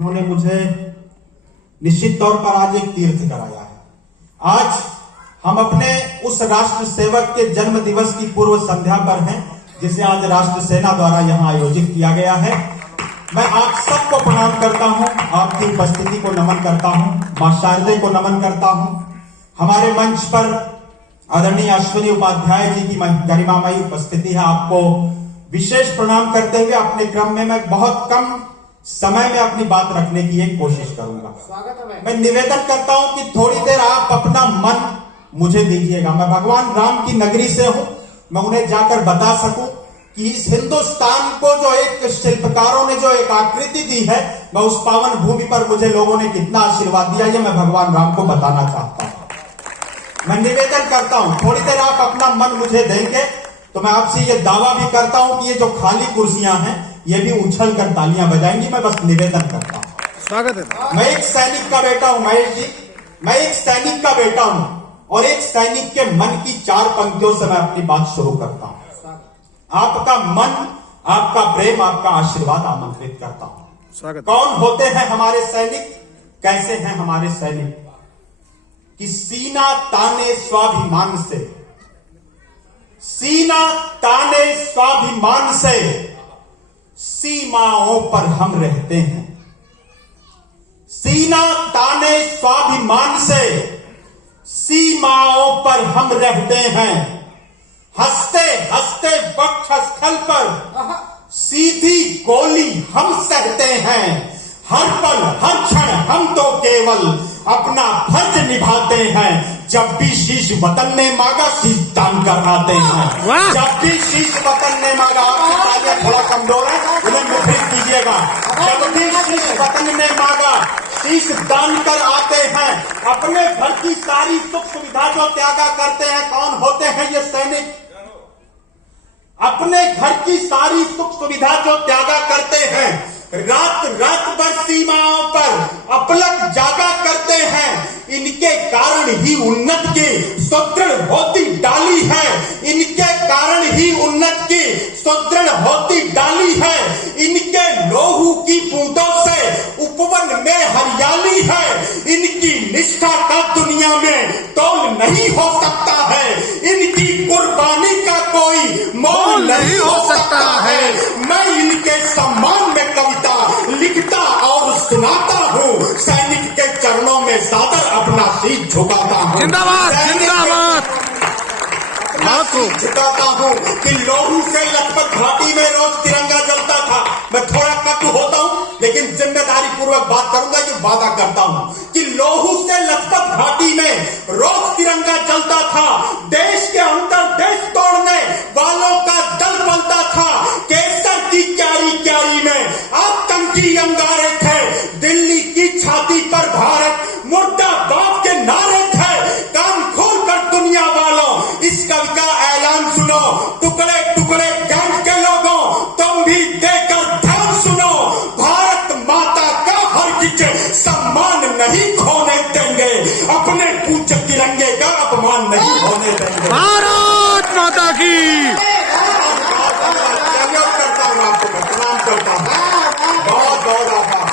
उन्होंने मुझे निश्चित तौर पर आज एक तीर्थ कराया है। आज हम अपने उस राष्ट्र सेवक के जन्म दिवस की पूर्व संध्या पर हैं, जिसे आज राष्ट्र सेना द्वारा यहां आयोजित किया गया है। मैं आप सबको प्रणाम करता हूं, आपकी उपस्थिति को नमन करता हूं, मां शारदे को नमन करता हूं। हमारे मंच पर आदरणीय अश्विनी उपाध्याय जी की गरिमामयी उपस्थिति है। आपको विशेष प्रणाम करते हुए अपने क्रम में मैं बहुत कम समय में अपनी बात रखने की एक कोशिश करूंगा। मैं निवेदन करता हूं कि थोड़ी देर आप अपना मन मुझे दीजिएगा। मैं भगवान राम की नगरी से हूं, मैं उन्हें जाकर बता सकूं कि इस हिंदुस्तान को जो एक शिल्पकारों ने जो एक आकृति दी है, मैं उस पावन भूमि पर मुझे लोगों ने कितना आशीर्वाद दिया, ये मैं भगवान राम को बताना चाहता हूं। मैं निवेदन करता हूं थोड़ी देर आप अपना मन मुझे देंगे तो मैं आपसे ये दावा भी करता हूं कि ये जो खाली कुर्सियां हैं ये भी उछल कर तालियां बजाएंगी। मैं बस निवेदन करता हूं। स्वागत है। मैं एक सैनिक का बेटा हूं महेश जी, मैं एक सैनिक का बेटा हूं और एक सैनिक के मन की 4 पंक्तियों से मैं अपनी बात शुरू करता हूं। आपका मन, आपका प्रेम, आपका आशीर्वाद आमंत्रित करता हूं। स्वागत। कौन होते हैं हमारे सैनिक, कैसे हैं हमारे सैनिक? कि सीना ताने स्वाभिमान से, सीना ताने स्वाभिमान से सीमाओं पर हम रहते हैं। सीना ताने स्वाभिमान से सीमाओं पर हम रहते हैं। हंसते हंसते वक्षस्थल पर सीधी गोली हम सहते हैं। हर पल हर क्षण हम तो केवल अपना फर्ज निभाते हैं। जब भी शीश वतन ने मांगा शीश दान कर आते हैं। जब भी शीश वतन ने मांगा, आपकी तालियां थोड़ा कमजोर है, उन्हें मुखरित कीजिएगा। जब भी शीश वतन ने मांगा शीश दान कर आते हैं। अपने घर की सारी सुख सुविधा जो त्यागा करते हैं, कौन होते हैं ये सैनिक? अपने घर की सारी सुख सुविधा जो त्यागा करते हैं, रात रात भर सीमाओं पर अपलक जागा करते हैं। इनके कारण ही उन्नत की सुदृढ़ होती डाली है। इनके कारण ही उन्नत की सुदृढ़ होती डाली है। इनके लोहू की बूंदों से उपवन में हरियाली है। इनकी निष्ठा का दुनिया में तोल नहीं हो सकता है। इनकी कुर्बानी का कोई मोल नहीं हो सकता है। मैं इनके सम्मान में कविता लिखता और सुनाता हूँ। सैनिक के चरणों में सादर अपना शीश झुकाता हूँ। जिंदाबाद जिंदाबाद झुकाता हूँ कि लोहू से लखपत घाटी में रोज तिरंगा जलता था। मैं थोड़ा कटु होता हूँ लेकिन जिम्मेदारी पूर्वक बात करूंगा, ये वादा करता हूँ कि लोहू से लखपत घाटी में रोज तिरंगा जलता था। देश के अंदर देश तोड़ने वालों का दल बलता था। केसर की क्यारी क्यारी में आतंकी अंगारे थे। दिल्ली की छाती पर भारत मुर्दाबाद के नारे थे। कान खोल कर दुनिया वालों इस कवि का ऐलान सुनो। टुकड़े टुकड़े गैंग के लोगों तुम भी देकर ध्यान सुनो। भारत माता का हरगिज सम्मान नहीं खोने देंगे। अपने पूज्य तिरंगे का अपमान नहीं होने देंगे। भारत माता की करता हूँ, आपको प्रणाम करता हूँ। बहुत बहुत आभार।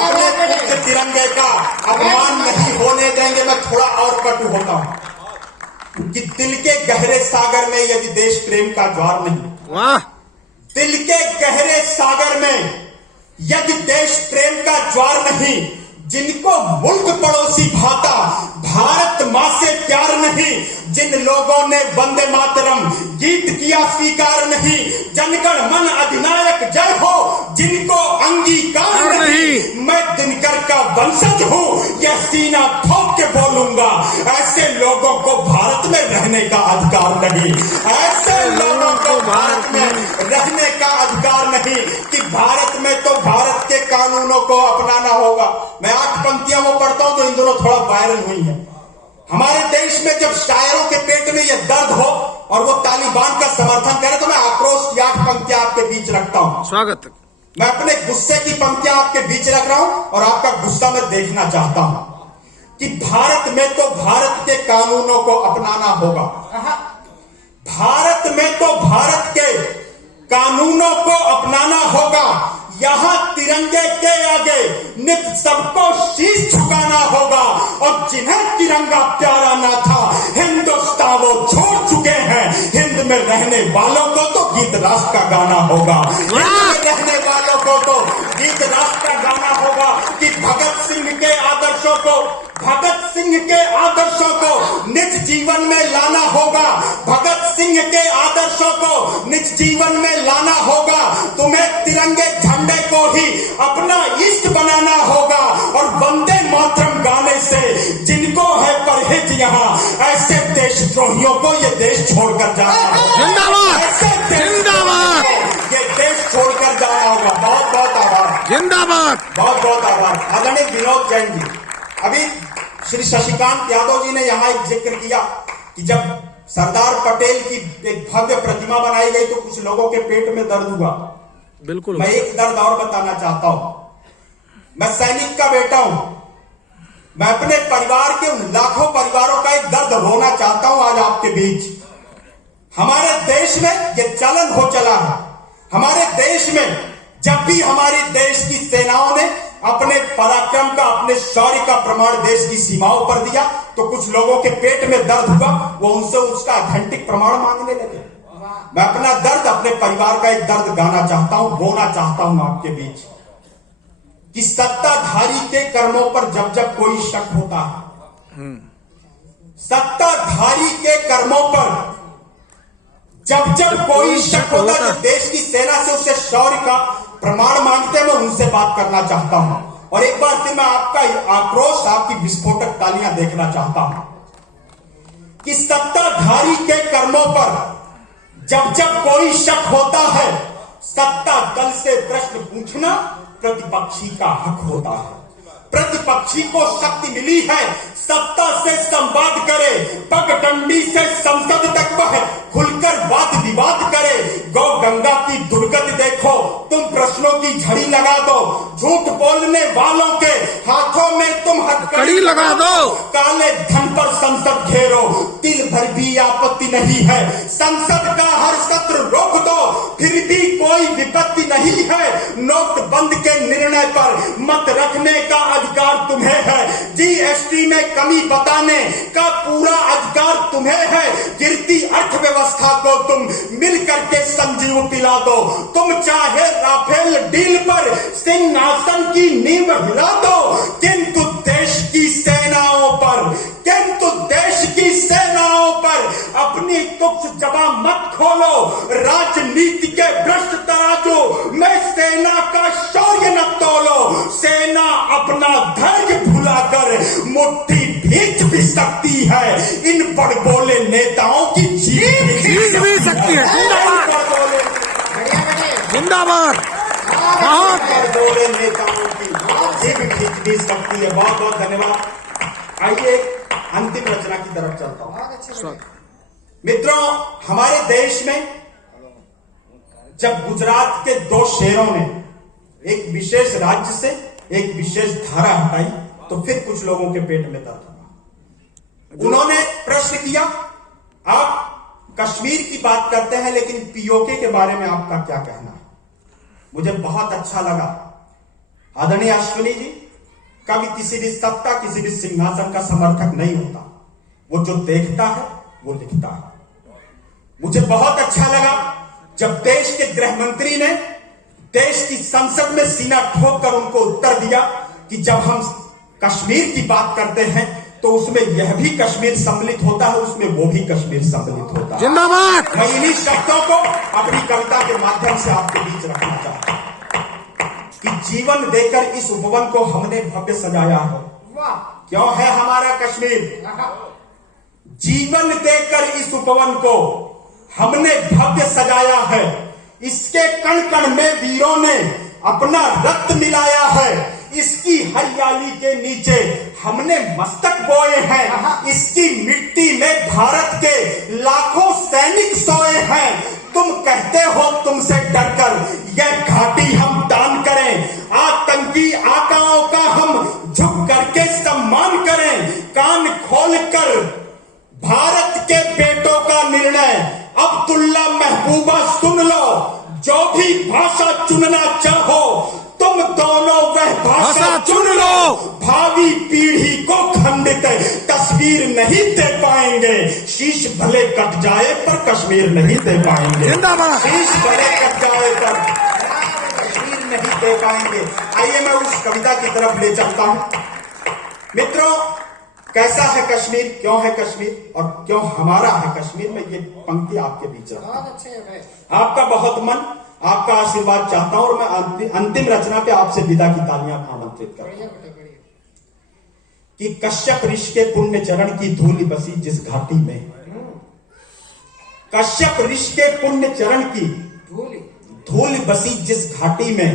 अपने पूज्य तिरंगे का अपमान नहीं होने देंगे। मैं थोड़ा और कटु होता हूँ कि दिल के गहरे सागर में यदि देश प्रेम का ज्वार नहीं, वाह, दिल के गहरे सागर में यदि देश प्रेम का ज्वार नहीं, जिनको मुल्क पड़ोसी भाता भारत मां से प्यार नहीं, जिन लोगों ने वंदे मातरम गीत किया स्वीकार नहीं, जनगण मन अधिनायक जय हो जिनको अंगीकार नहीं, मैं दिनकर का वंशज हूँ यह सीना ठोक के बोलूंगा। ऐसे लोगों को भारत में रहने का अधिकार नहीं। ऐसे लोगों को भारत में रहने का अधिकार नहीं कि भारत में तो भारत के कानूनों को अपनाना होगा। मैं 8 पंक्तियां वो पढ़ता हूं जो इन दोनों थोड़ा वायरल हुई है। हमारे देश में जब शायरों के पेट में यह दर्द हो और वो तालिबान का समर्थन करे तो मैं आक्रोश की 8 पंक्तियां आपके बीच रखता हूं। स्वागत। मैं अपने गुस्से की पंक्तियां आपके बीच रख रहा हूं और आपका गुस्सा मैं देखना चाहता हूं कि भारत में तो भारत के कानूनों को अपनाना होगा। भारत में तो भारत के कानूनों को अपनाना होगा। यहाँ तिरंगे के आगे नित सबको शीश झुकाना होगा, और जिन्हें तिरंगा प्यारा ना था हिंदुस्तान वो छोड़ चुके हैं। हिंद में रहने वालों को तो गीत राष्ट्र का गाना होगा, हिंद में रहने वालों को तो गीत राष्ट्र का गाना होगा कि भगत सिंह के आदर्शों को निज जीवन में लाना होगा, भगत सिंह के आदर्शों को निज जीवन में लाना होगा। तुम्हें तिरंगे झंडे को ही अपना इष्ट बनाना होगा, और वंदे मातरम गाने से जिनको है परहेज यहाँ, ऐसे देशद्रोहियों को ये देश छोड़कर जाना होगा। जिंदाबाद, ऐसे जिंदाबाद, ये देश छोड़कर जाना होगा। बहुत बहुत आभार, जिंदाबाद, बहुत बहुत आभार। आदरणीय विनोद जैन जी, अभी श्री शशिकांत यादव जी ने यहाँ एक जिक्र किया कि जब सरदार पटेल की एक भव्य प्रतिमा बनाई गई तो कुछ लोगों के पेट में दर्द हुआ। बिल्कुल। मैं एक दर्द और बताना चाहता हूं। मैं सैनिक का बेटा हूं, मैं अपने परिवार के उन लाखों परिवारों का एक दर्द रोना चाहता हूं आज आपके बीच। हमारे देश में ये चलन हो चला है, हमारे देश में जब भी हमारे देश की सेनाओं ने अपने पराक्रम का, अपने शौर्य का प्रमाण देश की सीमाओं पर दिया तो कुछ लोगों के पेट में दर्द हुआ, वो उनसे उसका ऑथेंटिक प्रमाण मांगने लगे। मैं अपना दर्द, अपने परिवार का एक दर्द गाना चाहता हूं, बोलना चाहता हूं आपके बीच कि सत्ताधारी के कर्मों पर जब जब कोई शक होता है, सत्ताधारी के कर्मों पर जब जब कोई शक होता है, जो देश की सेना से उससे शौर्य का प्रमाण मांगते हैं, मैं उनसे बात करना चाहता हूं। और एक बार फिर मैं आपका आक्रोश, आपकी विस्फोटक तालियां देखना चाहता हूं कि सत्ताधारी के कर्मों पर जब जब कोई शक होता है, सत्ता दल से प्रश्न पूछना प्रतिपक्षी का हक होता है। प्रतिपक्षी को शक्ति मिली है सत्ता से संवाद करे, पगडंडी से संसद तक वह खुलकर वाद विवाद करे। गौ गंगा की दुर्गति देखो, तुम प्रश्नों की झड़ी लगा दो, झूठ बोलने वालों के हाथों में तुम हथकड़ी लगा दो, काले धन पर संसद घेरो, तिल भर भी आपत्ति नहीं है, संसद का हर सत्र रोक दो, फिर भी कोई विपत्ति नहीं है। नोटबंद के निर्णय पर मत रखने का अधिकार तुम्हें है, जीएसटी में कमी बताने का पूरा अधिकार तुम्हें है, गिरती अर्थव्यवस्था को तुम मिल करके संजीव पिला दो, तुम चाहे राफेल डील पर सिंहासन की नींव हिला दो, किंतु देश की सेनाओं पर अपनी तुच्छ जबान मत खोलो। राजनीति के भ्रष्ट तराजू में सेना का शौर्य न तोलो, सेना अपना धैर्य भुलाकर मुट्ठी भींच भी सकती है, इन बड़बोले नेताओं की जीत भी सकती है। जिंदाबाद, बहुत बड़बोले नेताओं की जीत भींच भी सकती है। बहुत बहुत धन्यवाद। आइए अंतिम रचना की तरफ चलता हूं। मित्रों, हमारे देश में जब गुजरात के दो शेरों ने एक विशेष राज्य से एक विशेष धारा हटाई तो फिर कुछ लोगों के पेट में दर्द हुआ। उन्होंने प्रश्न किया, आप कश्मीर की बात करते हैं लेकिन पीओके के बारे में आपका क्या कहना है? मुझे बहुत अच्छा लगा। आदरणीय अश्विनी जी, कभी किसी भी सत्ता, किसी भी सिंहासन का समर्थक नहीं होता, वो जो देखता है वो लिखता है। मुझे बहुत अच्छा लगा जब देश के गृह मंत्री ने देश की संसद में सीना ठोक कर उनको उत्तर दिया कि जब हम कश्मीर की बात करते हैं तो उसमें यह भी कश्मीर सम्मिलित होता है, उसमें वो भी कश्मीर सम्मिलित होता है। जिंदाबाद। मैं इन्हीं शब्दों को अपनी कविता के माध्यम से आपके बीच रखना चाहता हूं कि जीवन देकर इस उपवन को हमने भव्य सजाया है। क्यों है हमारा कश्मीर? जीवन देकर इस उपवन को हमने भव्य सजाया है, इसके कण कण में वीरों ने अपना रक्त मिलाया है, इसकी हरियाली के नीचे हमने मस्तक बोए हैं, इसकी मिट्टी में भारत के लाखों सैनिक सोए हैं। तुम कहते हो तुमसे डरकर यह घाटी हम दान करें, आतंकी आकाओं का हम झुक करके सम्मान करें, कान खोलकर भारत के बेटों का निर्णय, अब्दुल्ला महबूबा सुन लो, जो भी भाषा चुनना चाहो तुम दोनों वह भाषा चुन लो। भावी पीढ़ी को खंडित तस्वीर नहीं दे पाएंगे। शीश भले कट जाए पर कश्मीर नहीं दे पाएंगे। जिंदाबाद। शीश भले कट जाए पर कश्मीर नहीं दे पाएंगे। आइए मैं उस कविता की तरफ ले चलता हूं। मित्रों, कैसा है कश्मीर, क्यों है कश्मीर और क्यों हमारा है कश्मीर, में ये पंक्ति आपके बीच रखता हूं। आपका बहुत मन, आपका आशीर्वाद चाहता हूं और मैं अंतिम रचना पे आपसे विदा की तालियां आमंत्रित करता हूं कि कश्यप ऋषि के पुण्य चरण की धूल बसी जिस घाटी में, कश्यप ऋषि के पुण्य चरण की धूल बसी जिस घाटी में,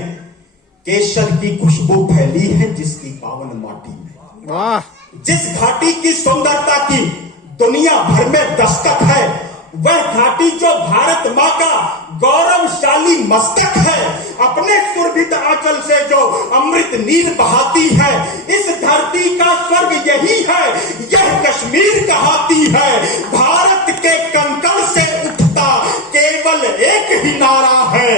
केसर की खुशबू फैली है जिसकी पावन माटी में। वाह। जिस घाटी की सुंदरता की दुनिया भर में दस्तक है, वह घाटी जो भारत माँ का गौरवशाली मस्तक है, अपने सुरभित आंचल से जो अमृत नीर बहाती है, इस धरती का स्वर्ग यही है, यह कश्मीर कहाती है। भारत के कंकड़ से उठता केवल एक ही नारा है,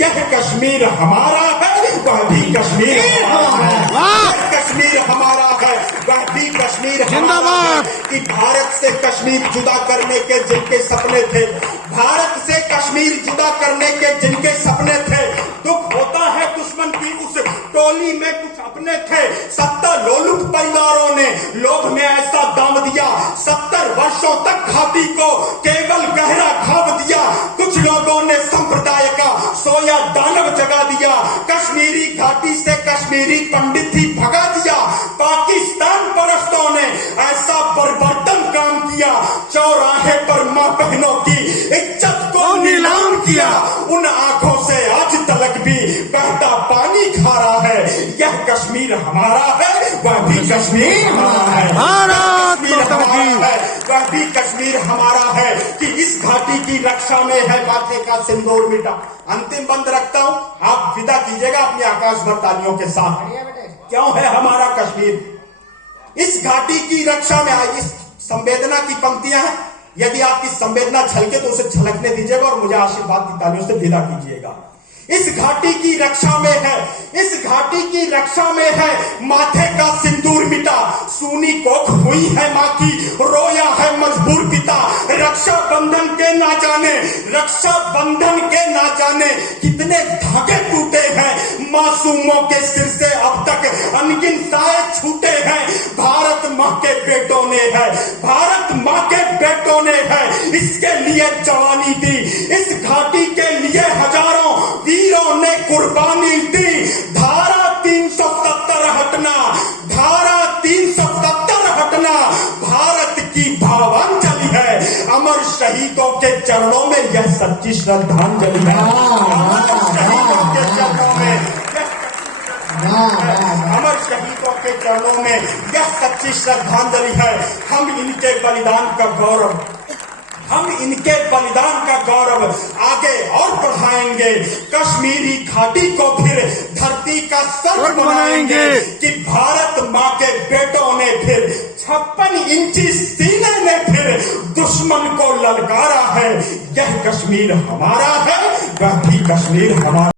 यह कश्मीर हमारा है, वह भी कश्मीर हमारा है। यह कश्मीर हमारा है, वह भी कश्मीर हमारा है। कि भारत से कश्मीर जुदा करने के जिनके सपने थे, भारत से कश्मीर जुदा करने के जिनके सपने थे, दुख होता है दुश्मन की उस टोली में कुछ अपने थे। 70 लोलुप परिवारों ने लोभ में ऐसा दाम दिया, 70 वर्षों तक घाटी को केवल गहरा घाव दिया। कुछ लोगों ने संप्रदाय का सोया दानव जगा दिया, कश्मीरी घाटी से कश्मीरी पंडित ही भगा दिया। पाकिस्तान परस्तों ने ऐसा बर्बरतन काम किया, चौराहे पर मां बहनों की इज्जत को नीलाम किया। उन आंखों से आज तलक भी बहता पानी खा रहा है, यह कश्मीर हमारा है, वह भी कश्मीर हमारा है। वह भी कश्मीर हमारा है कि इस घाटी की रक्षा में है माथे का सिंदूर मिटा। अंतिम बंद रखता हूं, आप विदा कीजिएगा अपनी आकाश भर तालियों के साथ। क्यों है हमारा कश्मीर, इस घाटी की रक्षा में आई। इस संवेदना की पंक्तियां हैं, यदि आपकी संवेदना छलके तो उसे छलकने दीजिएगा और मुझे आशीर्वाद की तालियों से विदा कीजिएगा। इस घाटी की रक्षा में है, इस घाटी की रक्षा में है माथे का सिंदूर मिटा। सूनी कोख हुई है मां की, रोया है मजबूर पिता। रक्षा बंधन के ना जाने, रक्षा बंधन के ना जाने कितने धागे टूटे हैं, मासूमों के सिर से अब तक अनगिन साए छूटे हैं। भारत माँ के बेटों ने है, भारत माँ के बेटों ने है इसके लिए जवानी दी, इस घाटी के लिए हजारों वीरों ने कुर्बानी दी। धारा 370 हटना, धारा 370 हटना भारत की भावांजलि है। अमर शहीदों के चरणों में यह सच्ची श्रद्धांजलि है। अमर शहीदों के चरणों में, अमर शहीदों के चरणों में यह सच्ची श्रद्धांजलि है। हम इनके बलिदान का गौरव, हम इनके बलिदान का गौरव आगे और बढ़ाएंगे। कश्मीरी घाटी को फिर धरती का स्वर्ग बनाएंगे कि भारत माँ के बेटों ने फिर 56 इंची सीने ने फिर दुश्मन को ललकारा है। यह कश्मीर हमारा है, वह भी कश्मीर हमारा।